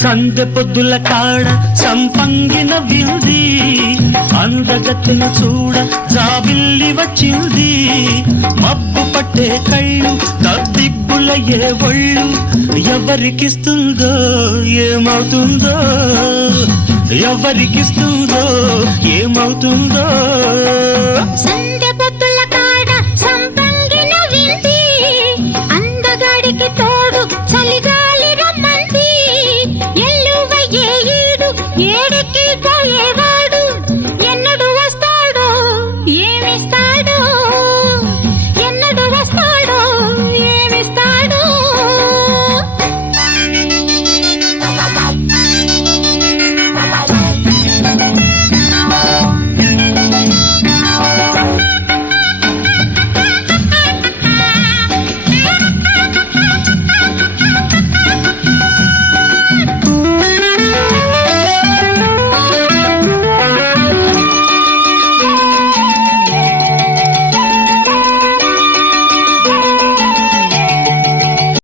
సందె పొద్దుల కాడ సంపంగిన వింది అందగత్తెను చూడ జాబిల్లి వచ్చింది మబ్బు పట్టే కళ్ళు తద్దిబ్బులయ్యే ఒళ్ళు ఎవరికిస్తుందో ఏమవుతుందో ఎవరికిస్తుందో ఏమవుతుందో సందె